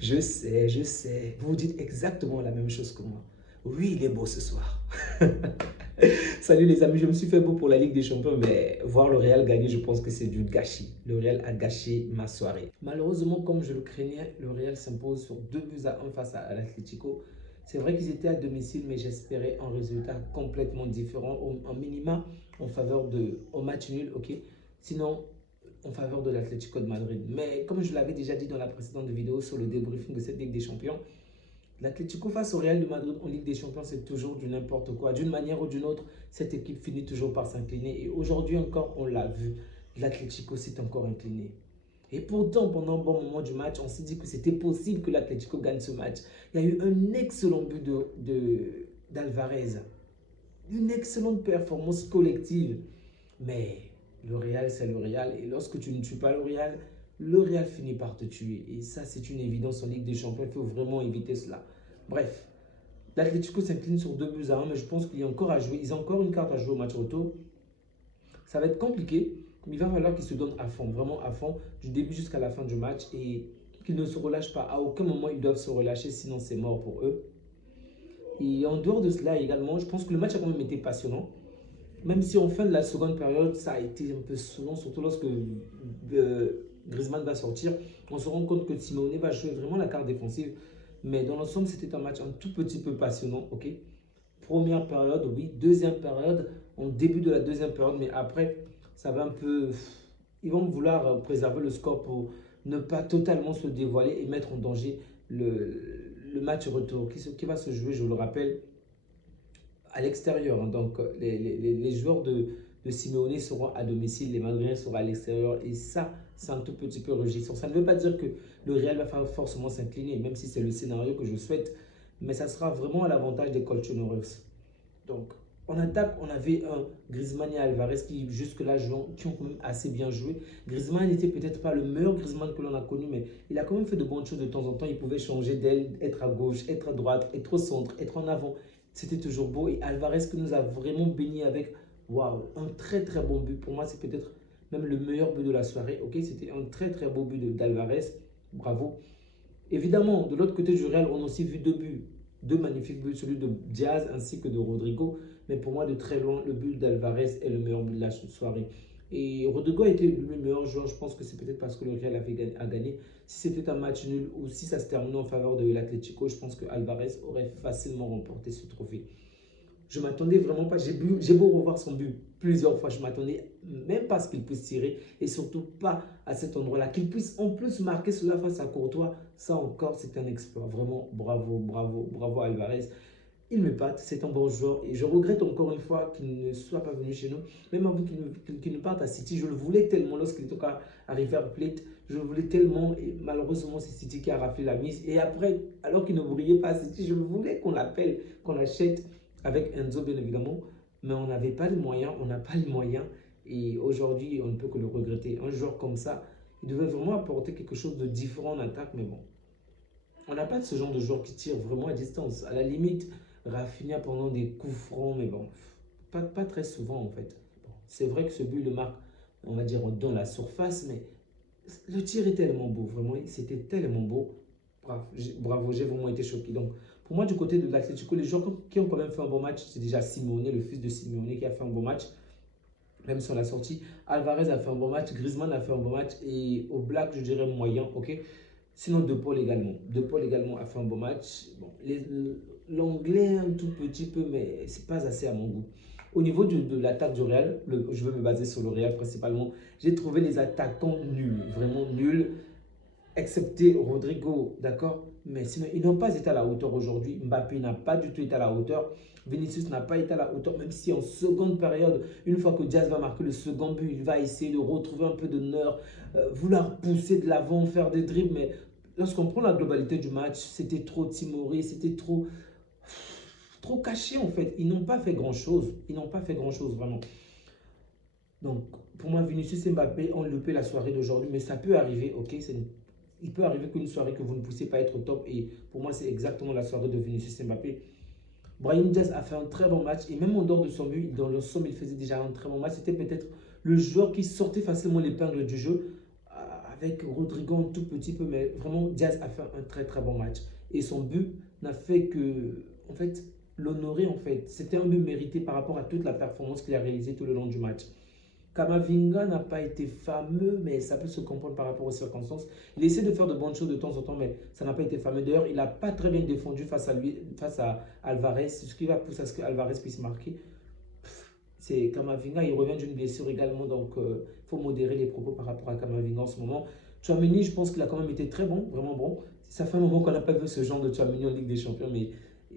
Je sais. Vous dites exactement la même chose que moi. Oui, il est beau ce soir. Salut les amis, je me suis fait beau pour la Ligue des Champions, mais voir le Real gagner, je pense que c'est du gâchis. Le Real a gâché ma soirée. Malheureusement, comme je le craignais, le Real s'impose sur 2 buts à 1 face à l'Atlético. C'est vrai qu'ils étaient à domicile, mais j'espérais un résultat complètement différent, en minima en faveur au match nul, ok? Sinon, en faveur de l'Atlético de Madrid. Mais comme je l'avais déjà dit dans la précédente vidéo sur le débriefing de cette Ligue des Champions, l'Atlético face au Real de Madrid en Ligue des Champions, c'est toujours du n'importe quoi. D'une manière ou d'une autre, cette équipe finit toujours par s'incliner. Et aujourd'hui encore, on l'a vu, l'Atlético s'est encore incliné. Et pourtant, pendant un bon moment du match, on s'est dit que c'était possible que l'Atlético gagne ce match. Il y a eu un excellent but d'Alvarez. Une excellente performance collective. Mais le Real, c'est le Real. Et lorsque tu ne tues pas le Real finit par te tuer. Et ça, c'est une évidence en Ligue des Champions. Il faut vraiment éviter cela. Bref, l'Atlético s'incline sur 2 buts à 1, mais je pense qu'il y a encore à jouer. Ils ont encore une carte à jouer au match retour. Ça va être compliqué, mais il va falloir qu'ils se donnent à fond, vraiment à fond, du début jusqu'à la fin du match et qu'ils ne se relâchent pas. À aucun moment, ils doivent se relâcher, sinon c'est mort pour eux. Et en dehors de cela également, je pense que le match a quand même été passionnant. Même si en fin de la seconde période, ça a été un peu saoulant, surtout lorsque Griezmann va sortir, on se rend compte que Simeone va jouer vraiment la carte défensive. Mais dans l'ensemble, c'était un match un tout petit peu passionnant, ok? Première période, oui. Deuxième période, en début de la deuxième période, mais après, ça va un peu... Ils vont vouloir préserver le score pour ne pas totalement se dévoiler et mettre en danger le match retour qui va se jouer, je le rappelle, à l'extérieur. Donc, les joueurs de Simeone seront à domicile, les Madriens seront à l'extérieur. Et ça, c'est un tout petit peu régissant. Ça ne veut pas dire que le Real va forcément s'incliner, même si c'est le scénario que je souhaite. Mais ça sera vraiment à l'avantage des Colchoneros. Donc, en attaque, on avait un Griezmann et Alvarez qui, jusque-là, qui ont quand même assez bien joué. Griezmann n'était peut-être pas le meilleur Griezmann que l'on a connu, mais il a quand même fait de bonnes choses de temps en temps. Il pouvait changer d'aile, être à gauche, être à droite, être au centre, être en avant. C'était toujours beau. Et Alvarez qui nous a vraiment béni avec, waouh, un très très bon but. Pour moi, c'est peut-être même le meilleur but de la soirée. Ok, c'était un très très beau but d'Alvarez. Bravo. Évidemment, de l'autre côté du Real, on a aussi vu 2 buts. 2 magnifiques buts, celui de Diaz ainsi que de Rodrigo. Mais pour moi, de très loin, le but d'Alvarez est le meilleur but de la soirée. Et Rodrigo a été le meilleur joueur. Je pense que c'est peut-être parce que le Real a gagné. Si c'était un match nul ou si ça se terminait en faveur de l'Atlético, je pense que Alvarez aurait facilement remporté ce trophée. Je m'attendais vraiment pas. J'ai beau revoir son but plusieurs fois. Je m'attendais même pas à ce qu'il puisse tirer et surtout pas à cet endroit-là. Qu'il puisse en plus marquer cela face à Courtois, ça encore, c'est un exploit. Vraiment, bravo, bravo, bravo Alvarez. Il me batte, c'est un bon joueur et je regrette encore une fois qu'il ne soit pas venu chez nous. Même avant qu'il ne parte à City, je le voulais tellement lorsqu'il était à River Plate. Je le voulais tellement et malheureusement c'est City qui a raflé la mise. Et après, alors qu'il ne brillait pas à City, je le voulais qu'on l'appelle, qu'on l'achète avec Enzo bien évidemment. Mais on n'avait pas les moyens, on n'a pas les moyens. Et aujourd'hui, on ne peut que le regretter. Un joueur comme ça, il devait vraiment apporter quelque chose de différent en attaque, mais bon. On n'a pas de ce genre de joueur qui tire vraiment à distance. À la limite, Rafinha pendant des coups francs, mais bon, pas très souvent en fait. Bon, c'est vrai que ce but le marque, on va dire, dans la surface, mais le tir est tellement beau, vraiment, c'était tellement beau. Bravo, j'ai vraiment été choqué. Donc, pour moi, du côté de l'Atlético, les joueurs qui ont quand même fait un bon match, c'est déjà Simeone, le fils de Simeone, qui a fait un bon match, même sur la sortie. Alvarez a fait un bon match, Griezmann a fait un bon match, et au Black, je dirais moyen, ok. Sinon, De Paul également. De Paul également a fait un bon match. Bon, l'anglais un tout petit peu, mais c'est pas assez à mon goût. Au niveau de l'attaque du Real, je veux me baser sur le Real principalement, j'ai trouvé les attaquants nuls, vraiment nuls, excepté Rodrigo, d'accord? Mais sinon, ils n'ont pas été à la hauteur aujourd'hui. Mbappé n'a pas du tout été à la hauteur. Vinicius n'a pas été à la hauteur, même si en seconde période, une fois que Diaz va marquer le second but, il va essayer de retrouver un peu d'honneur, vouloir pousser de l'avant, faire des dribbles. Mais lorsqu'on prend la globalité du match, c'était trop timoré, c'était trop caché en fait. Ils n'ont pas fait grand-chose. Ils n'ont pas fait grand-chose vraiment. Donc, pour moi, Vinicius et Mbappé ont loupé la soirée d'aujourd'hui, mais ça peut arriver, ok? Il peut arriver qu'une soirée que vous ne puissiez pas être au top, et pour moi, c'est exactement la soirée de Vinicius et Mbappé. Brahim Diaz a fait un très bon match, et même en dehors de son but, dans le somme, il faisait déjà un très bon match. C'était peut-être le joueur qui sortait facilement l'épingle du jeu, avec Rodrigo un tout petit peu, mais vraiment Diaz a fait un très très bon match. Et son but n'a fait que, en fait, l'honorer en fait. C'était un but mérité par rapport à toute la performance qu'il a réalisée tout le long du match. Kamavinga n'a pas été fameux, mais ça peut se comprendre par rapport aux circonstances. Il essaie de faire de bonnes choses de temps en temps, mais ça n'a pas été fameux. D'ailleurs, il n'a pas très bien défendu face à lui, face à Alvarez, ce qui va pousser à ce que Alvarez puisse marquer. C'est Kamavinga, il revient d'une blessure également, donc il faut modérer les propos par rapport à Kamavinga en ce moment. Tchouaméni, je pense qu'il a quand même été très bon, vraiment bon. Ça fait un moment qu'on n'a pas vu ce genre de Tchouaméni en Ligue des Champions, mais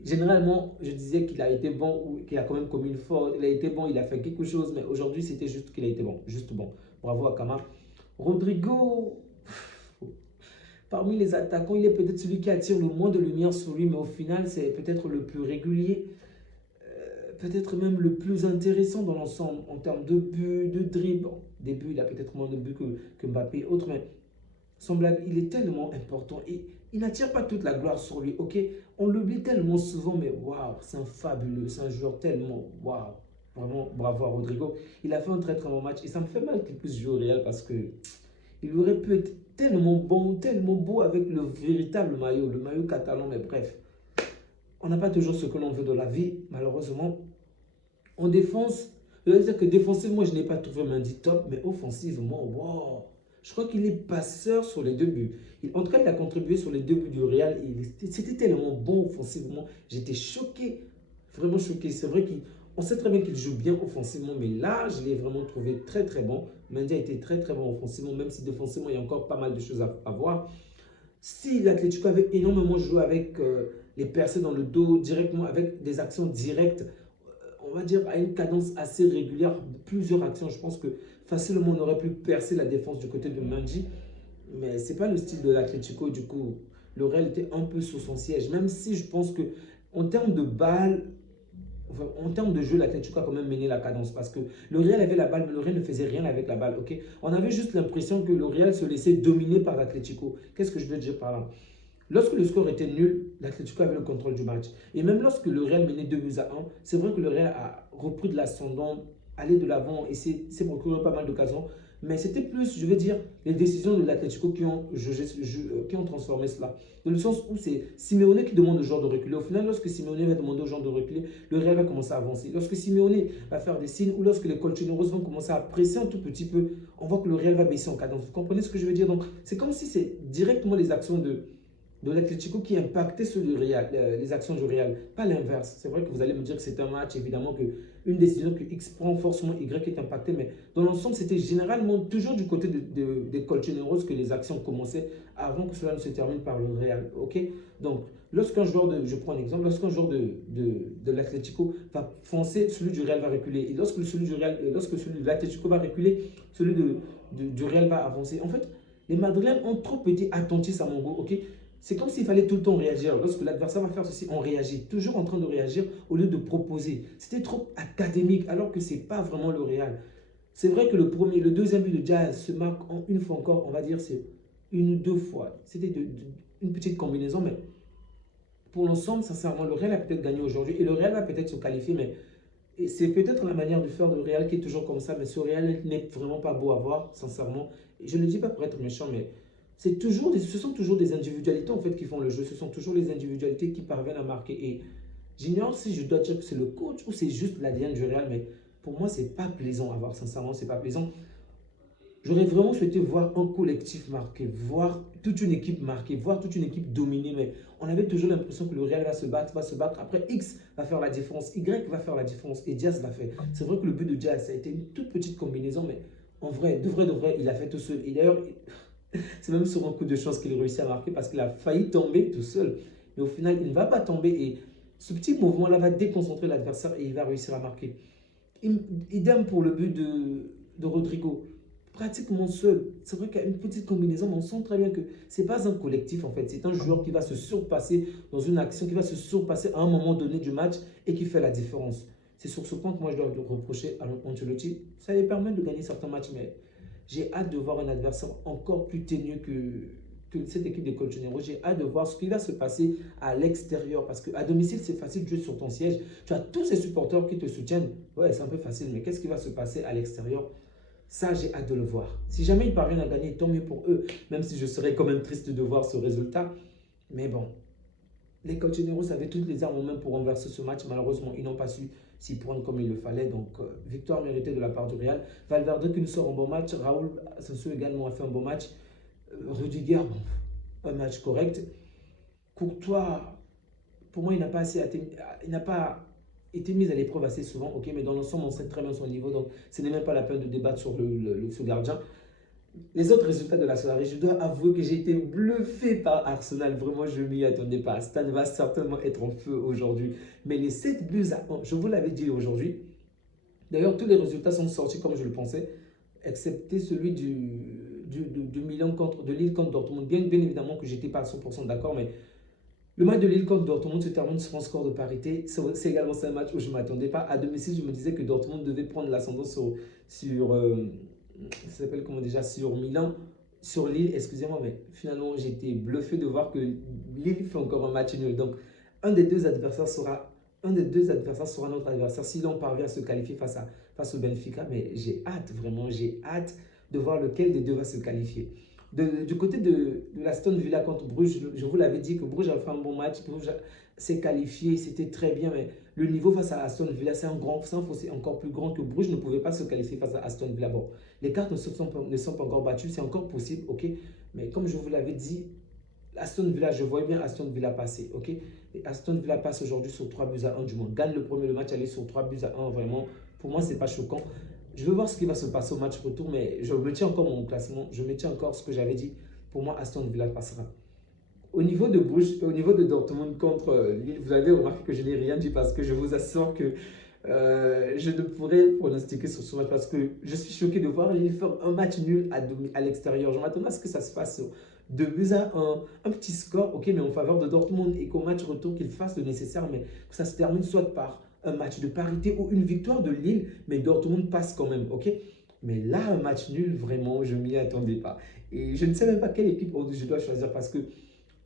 généralement, je disais qu'il a été bon ou qu'il a quand même commis une faute. Il a été bon, il a fait quelque chose, mais aujourd'hui, c'était juste qu'il a été bon, juste bon. Bravo à Kama. Rodrigo, parmi les attaquants, il est peut-être celui qui attire le moins de lumière sur lui, mais au final, c'est peut-être le plus régulier, peut-être même le plus intéressant dans l'ensemble en termes de buts, de dribble. Bon, des buts, il a peut-être moins de buts que Mbappé et autres, mais son blague, il est tellement important et il n'attire pas toute la gloire sur lui. Ok, on l'oublie tellement souvent, mais waouh, c'est un fabuleux, c'est un joueur tellement waouh. Vraiment, bravo à Rodrigo. Il a fait un très très bon match et ça me fait mal qu'il puisse jouer au Real parce que il aurait pu être tellement bon, tellement beau avec le véritable maillot, le maillot catalan, mais bref. On n'a pas toujours ce que l'on veut dans la vie, malheureusement. En défense, je veux dire que défensivement, je n'ai pas trouvé Mendy top, mais offensivement, wow. Je crois qu'il est passeur sur les deux buts. En tout cas, il a contribué sur les deux buts du Real. C'était tellement bon offensivement. J'étais choqué, vraiment choqué. C'est vrai qu'on sait très bien qu'il joue bien offensivement, mais là, je l'ai vraiment trouvé très très bon. Mendy a été très très bon offensivement, même si défensivement, il y a encore pas mal de choses à voir. Si l'Atlético avait énormément joué avec les percées dans le dos, directement avec des actions directes, on va dire à une cadence assez régulière, plusieurs actions, je pense que facilement on aurait pu percer la défense du côté de Mendy, mais ce n'est pas le style de l'Atlético, du coup, le Real était un peu sous son siège, même si je pense que en termes de balles, enfin, en termes de jeu, l'Atlético a quand même mené la cadence parce que le Real avait la balle, mais le Real ne faisait rien avec la balle. Ok, on avait juste l'impression que le Real se laissait dominer par l'Atlético. Qu'est-ce que je veux dire par là? Lorsque le score était nul, l'Atlético avait le contrôle du match. Et même lorsque le Real menait 2 buts à 1, c'est vrai que le Real a repris de l'ascendant, allé de l'avant et s'est procuré pas mal d'occasions. Mais c'était plus, je veux dire, les décisions de l'Atlético qui ont transformé cela. Dans le sens où c'est Simeone qui demande aux joueurs de reculer. Au final, lorsque Simeone va demander aux joueurs de reculer, le Real va commencer à avancer. Lorsque Simeone va faire des signes ou lorsque les Colchoneros vont commencer à presser un tout petit peu, on voit que le Real va baisser en cadence. Vous comprenez ce que je veux dire? Donc, c'est comme si c'est directement les actions de l'Atlético qui impactait sur le Real, les actions du Real, pas l'inverse. C'est vrai que vous allez me dire que c'est un match, évidemment, qu'une décision que X prend, forcément Y est impactée, mais dans l'ensemble, c'était généralement toujours du côté des Colchoneros que les actions commençaient avant que cela ne se termine par le Real. Ok, donc, lorsqu'un joueur je prends un exemple, lorsqu'un joueur de l'Atlético va foncer, celui du Real va reculer. Et lorsque celui de l'Atlético va reculer, celui du Real va avancer. En fait, les Madrilènes ont trop été attentifs à mon goût, ok? C'est comme s'il fallait tout le temps réagir. Lorsque l'adversaire va faire ceci, on réagit. Toujours en train de réagir au lieu de proposer. C'était trop académique alors que ce n'est pas vraiment le Real. C'est vrai que le deuxième but de Diaz se marque une fois encore, on va dire c'est une ou deux fois. C'était une petite combinaison, mais pour l'ensemble, sincèrement, le Real a peut-être gagné aujourd'hui et le Real va peut-être se qualifier, mais c'est peut-être la manière de faire du Real qui est toujours comme ça, mais ce Real n'est vraiment pas beau à voir, sincèrement. Et je ne le dis pas pour être méchant, mais ce sont toujours des individualités en fait qui font le jeu. Ce sont toujours les individualités qui parviennent à marquer. Et j'ignore si je dois dire que c'est le coach ou c'est juste l'ADN du Real, mais pour moi, c'est pas plaisant à voir. Sincèrement, c'est pas plaisant. J'aurais vraiment souhaité voir un collectif marqué, voir toute une équipe marquée, voir toute une équipe dominée. Mais on avait toujours l'impression que le Real va se battre, va se battre. Après, X va faire la différence, Y va faire la différence et Diaz l'a fait. C'est vrai que le but de Diaz, ça a été une toute petite combinaison, mais en vrai, de vrai, il a fait tout seul. Et d'ailleurs, c'est même sur un coup de chance qu'il réussit à marquer parce qu'il a failli tomber tout seul. Mais au final, il ne va pas tomber et ce petit mouvement-là va déconcentrer l'adversaire et il va réussir à marquer. Idem pour le but de Rodrigo. Pratiquement seul. C'est vrai qu'il y a une petite combinaison, mais on sent très bien que ce n'est pas un collectif en fait. C'est un joueur qui va se surpasser dans une action, qui va se surpasser à un moment donné du match et qui fait la différence. C'est sur ce point que moi je dois reprocher à Ancelotti. Ça lui permet de gagner certains matchs, mais j'ai hâte de voir un adversaire encore plus ténu que cette équipe de Colchonero. J'ai hâte de voir ce qui va se passer à l'extérieur. Parce qu'à domicile, c'est facile de jouer sur ton siège. Tu as tous ces supporters qui te soutiennent. Ouais, c'est un peu facile. Mais qu'est-ce qui va se passer à l'extérieur? Ça, j'ai hâte de le voir. Si jamais ils parviennent à gagner, tant mieux pour eux. Même si je serais quand même triste de voir ce résultat. Mais bon, les Colchoneros avaient toutes les armes en main pour renverser ce match. Malheureusement, ils n'ont pas su s'y prendre comme il le fallait. Donc, victoire méritée de la part du Real. Valverde qui nous sort un bon match. Raúl Asensio également a fait un bon match. Rudiger, bon, un match correct. Courtois, pour moi, il n'a pas été mis à l'épreuve assez souvent. Ok, mais dans l'ensemble, on sait très bien son niveau. Donc, ce n'est même pas la peine de débattre sur ce gardien. Les autres résultats de la soirée, je dois avouer que j'ai été bluffé par Arsenal. Vraiment, je ne m'y attendais pas. Stan va certainement être en feu aujourd'hui. Mais les 7 buts à 1, je vous l'avais dit aujourd'hui. D'ailleurs, tous les résultats sont sortis comme je le pensais, excepté celui de Lille contre Dortmund. Bien évidemment que je n'étais pas à 100% d'accord, mais le match de Lille contre Dortmund se termine sur un score de parité. C'est également un match où je ne m'attendais pas. À domicile, je me disais que Dortmund devait prendre l'ascendant ça s'appelle comment déjà, sur Milan, sur Lille, excusez-moi, mais finalement j'ai été bluffé de voir que Lille fait encore un match nul. Donc un des deux adversaires sera notre adversaire si l'on parvient à se qualifier face au Benfica. Mais j'ai hâte, vraiment, j'ai hâte de voir lequel des deux va se qualifier. Du côté de l'Aston Villa contre Bruges, je vous l'avais dit que Bruges a fait un bon match, Bruges s'est qualifié, c'était très bien, mais le niveau face à Aston Villa, c'est un fossé encore plus grand que Bruges ne pouvait pas se qualifier face à Aston Villa. Bon, les cartes ne sont pas encore battues, c'est encore possible, ok, mais comme je vous l'avais dit, Aston Villa, je vois bien Aston Villa passer, ok, et Aston Villa passe aujourd'hui sur 3 buts à 1 du moins, gagne le match, aller sur 3 buts à 1, vraiment, pour moi, c'est pas choquant. Je veux voir ce qui va se passer au match retour, mais je me tiens encore mon classement, je me tiens encore ce que j'avais dit. Pour moi, Aston Villa passera. Au niveau de Bruges, au niveau de Dortmund contre Lille, vous avez remarqué que je n'ai rien dit parce que je vous assure que je ne pourrais pronostiquer sur ce match parce que je suis choqué de voir Lille faire un match nul à l'extérieur. Je m'attendais à ce que ça se fasse sur 2 buts à 1 petit score, ok, mais en faveur de Dortmund et qu'au match retour, qu'il fasse le nécessaire, mais que ça se termine soit par un match de parité ou une victoire de Lille, mais Dortmund passe quand même, ok? Mais là, un match nul, vraiment, je ne m'y attendais pas. Et je ne sais même pas quelle équipe je dois choisir parce que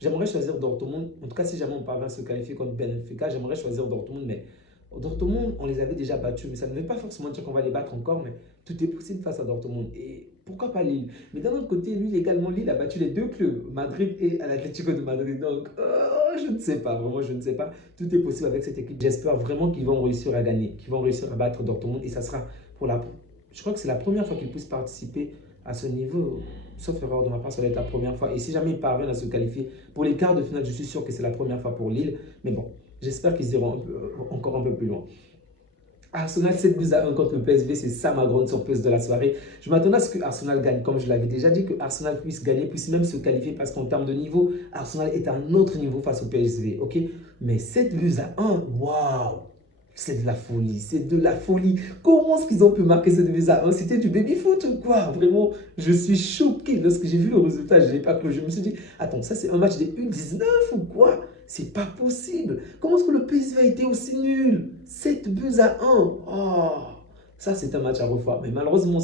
j'aimerais choisir Dortmund. En tout cas, si jamais on parvient à se qualifier contre Benfica, j'aimerais choisir Dortmund. Mais Dortmund, on les avait déjà battus. Mais ça ne veut pas forcément dire qu'on va les battre encore. Mais tout est possible face à Dortmund. Et pourquoi pas Lille? Mais d'un autre côté, lui, également, Lille a battu les deux clubs, Madrid et l'Atlético de Madrid. Donc, je ne sais pas. Vraiment, je ne sais pas. Tout est possible avec cette équipe. J'espère vraiment qu'ils vont réussir à gagner, qu'ils vont réussir à battre Dortmund. Et ça sera je crois que c'est la première fois qu'ils puissent participer à ce niveau. Sauf erreur de ma part, ça va être la première fois. Et si jamais ils parviennent à se qualifier pour les quarts de finale, je suis sûr que c'est la première fois pour Lille. Mais bon, j'espère qu'ils iront encore un peu plus loin. Arsenal 7 buts à 1 contre le PSV, c'est ça ma grande surprise de la soirée. Je m'attendais à ce que Arsenal gagne, comme je l'avais déjà dit, que Arsenal puisse gagner, puisse même se qualifier parce qu'en termes de niveau, Arsenal est à un autre niveau face au PSV, ok? Mais 7 buts à 1, waouh! C'est de la folie, c'est de la folie. Comment est-ce qu'ils ont pu marquer cette buts à 1? C'était du baby-foot ou quoi? Vraiment, je suis choqué lorsque j'ai vu le résultat. Je n'ai pas cru. Je me suis dit, attends, ça c'est un match des U19 ou quoi? C'est pas possible. Comment est-ce que le PSV a été aussi nul? 7 buts à 1. Oh, ça c'est un match à revoir. Mais malheureusement,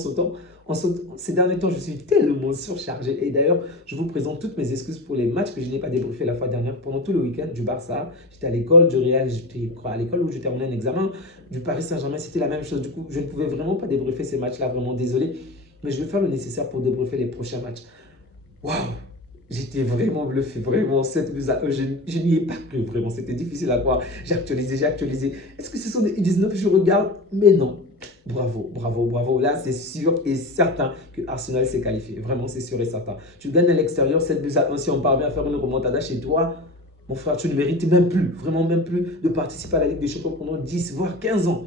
ces derniers temps, je suis tellement surchargé. Et d'ailleurs, je vous présente toutes mes excuses pour les matchs que je n'ai pas débriefés la fois dernière. Pendant tout le week-end, du Barça, j'étais à l'école, du Real, j'étais à l'école où je terminais un examen. Du Paris Saint-Germain, c'était la même chose. Du coup, je ne pouvais vraiment pas débriefer ces matchs-là, vraiment désolé. Mais je vais faire le nécessaire pour débriefer les prochains matchs. Waouh! J'étais vraiment bluffé, vraiment, 7 buts à 1, je n'y ai pas cru, vraiment, c'était difficile à croire. J'ai actualisé. Est-ce que ce sont des U19? Je regarde, mais non. Bravo, bravo, bravo. Là, c'est sûr et certain que Arsenal s'est qualifié. Vraiment, c'est sûr et certain. Tu gagnes à l'extérieur, 7 buts à 1. Si on parvient à faire une remontada chez toi, mon frère, tu ne mérites même plus, vraiment même plus, de participer à la Ligue des Champions pendant 10, voire 15 ans.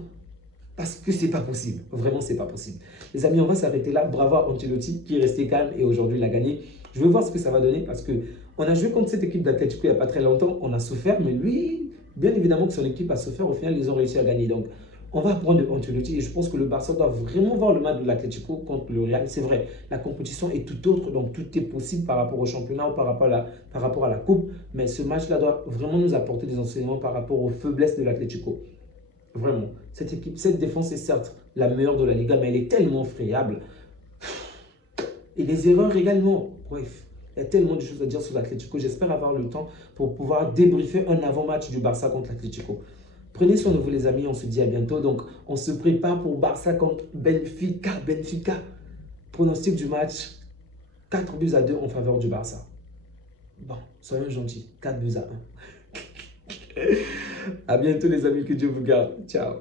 Parce que c'est pas possible. Vraiment, c'est pas possible. Les amis, on va s'arrêter là. Bravo à Ancelotti qui est resté calme et aujourd'hui, il a gagné. Je veux voir ce que ça va donner parce qu'on a joué contre cette équipe d'Atlético il n'y a pas très longtemps. On a souffert, mais lui, bien évidemment que son équipe a souffert. Au final, ils ont réussi à gagner. Donc, on va apprendre de Ancelotti et je pense que le Barça doit vraiment voir le match de l'Atlético contre le Real. C'est vrai, la compétition est tout autre, donc tout est possible par rapport au championnat ou par rapport à la coupe. Mais ce match-là doit vraiment nous apporter des enseignements par rapport aux faiblesses de l'Atlético. Vraiment, cette défense est certes la meilleure de la Liga, mais elle est tellement friable. Et les erreurs également. Bref, il y a tellement de choses à dire sur l'Atlético. J'espère avoir le temps pour pouvoir débriefer un avant-match du Barça contre l'Atlético. Prenez soin de vous les amis, on se dit à bientôt. Donc, on se prépare pour Barça contre Benfica. Benfica, Pronostic du match, 4 buts à 2 en faveur du Barça. Bon, soyons gentils, 4 buts à 1. À bientôt les amis, que Dieu vous garde. Ciao.